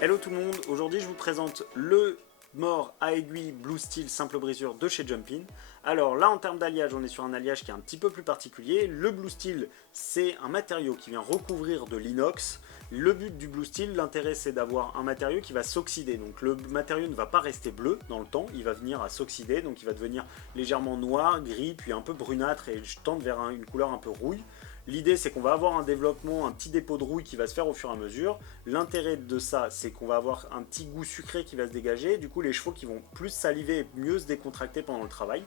Hello tout le monde, aujourd'hui je vous présente le mort à aiguille Blue Steel simple brisure de chez Jumpin. Alors là en termes d'alliage, on est sur un alliage qui est un petit peu plus particulier. Le Blue Steel c'est un matériau qui vient recouvrir de l'inox. Le but du Blue Steel, l'intérêt c'est d'avoir un matériau qui va s'oxyder. Donc le matériau ne va pas rester bleu dans le temps, il va venir à s'oxyder, donc il va devenir légèrement noir, gris, puis un peu brunâtre et je tente vers une couleur un peu rouille. L'idée c'est qu'on va avoir un développement, un petit dépôt de rouille qui va se faire au fur et à mesure. L'intérêt de ça c'est qu'on va avoir un petit goût sucré qui va se dégager. Du coup les chevaux qui vont plus saliver et mieux se décontracter pendant le travail.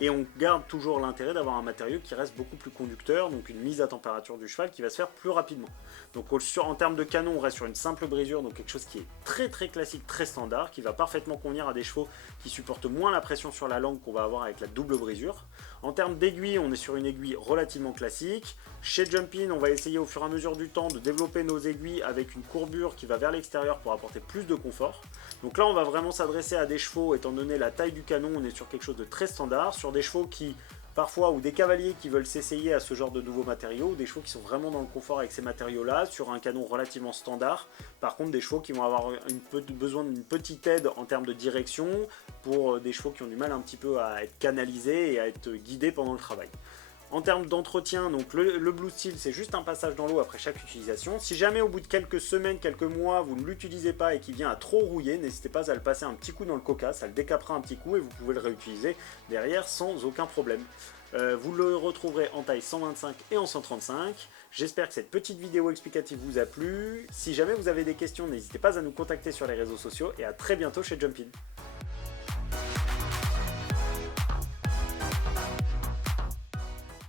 Et on garde toujours l'intérêt d'avoir un matériau qui reste beaucoup plus conducteur, donc une mise à température du cheval qui va se faire plus rapidement. Donc en termes de canon, on reste sur une simple brisure, donc quelque chose qui est très classique, très standard, qui va parfaitement convenir à des chevaux qui supportent moins la pression sur la langue qu'on va avoir avec la double brisure. En termes d'aiguille, on est sur une aiguille relativement classique. Chez Jumpin, on va essayer au fur et à mesure du temps de développer nos aiguilles avec une courbure qui va vers l'extérieur pour apporter plus de confort. Donc là, on va vraiment s'adresser à des chevaux, étant donné la taille du canon, on est sur quelque chose de très standard, sur des chevaux qui, parfois, ou des cavaliers qui veulent s'essayer à ce genre de nouveaux matériaux, ou des chevaux qui sont vraiment dans le confort avec ces matériaux-là, sur un canon relativement standard. Par contre, des chevaux qui vont avoir besoin d'une petite aide en termes de direction, pour des chevaux qui ont du mal un petit peu à être canalisés et à être guidés pendant le travail. En termes d'entretien, donc le Blue Steel c'est juste un passage dans l'eau après chaque utilisation. Si jamais au bout de quelques semaines, quelques mois, vous ne l'utilisez pas et qu'il vient à trop rouiller, n'hésitez pas à le passer un petit coup dans le coca, ça le décapera un petit coup et vous pouvez le réutiliser derrière sans aucun problème. Vous le retrouverez en taille 125 et en 135. J'espère que cette petite vidéo explicative vous a plu. Si jamais vous avez des questions, n'hésitez pas à nous contacter sur les réseaux sociaux et à très bientôt chez Jumpin.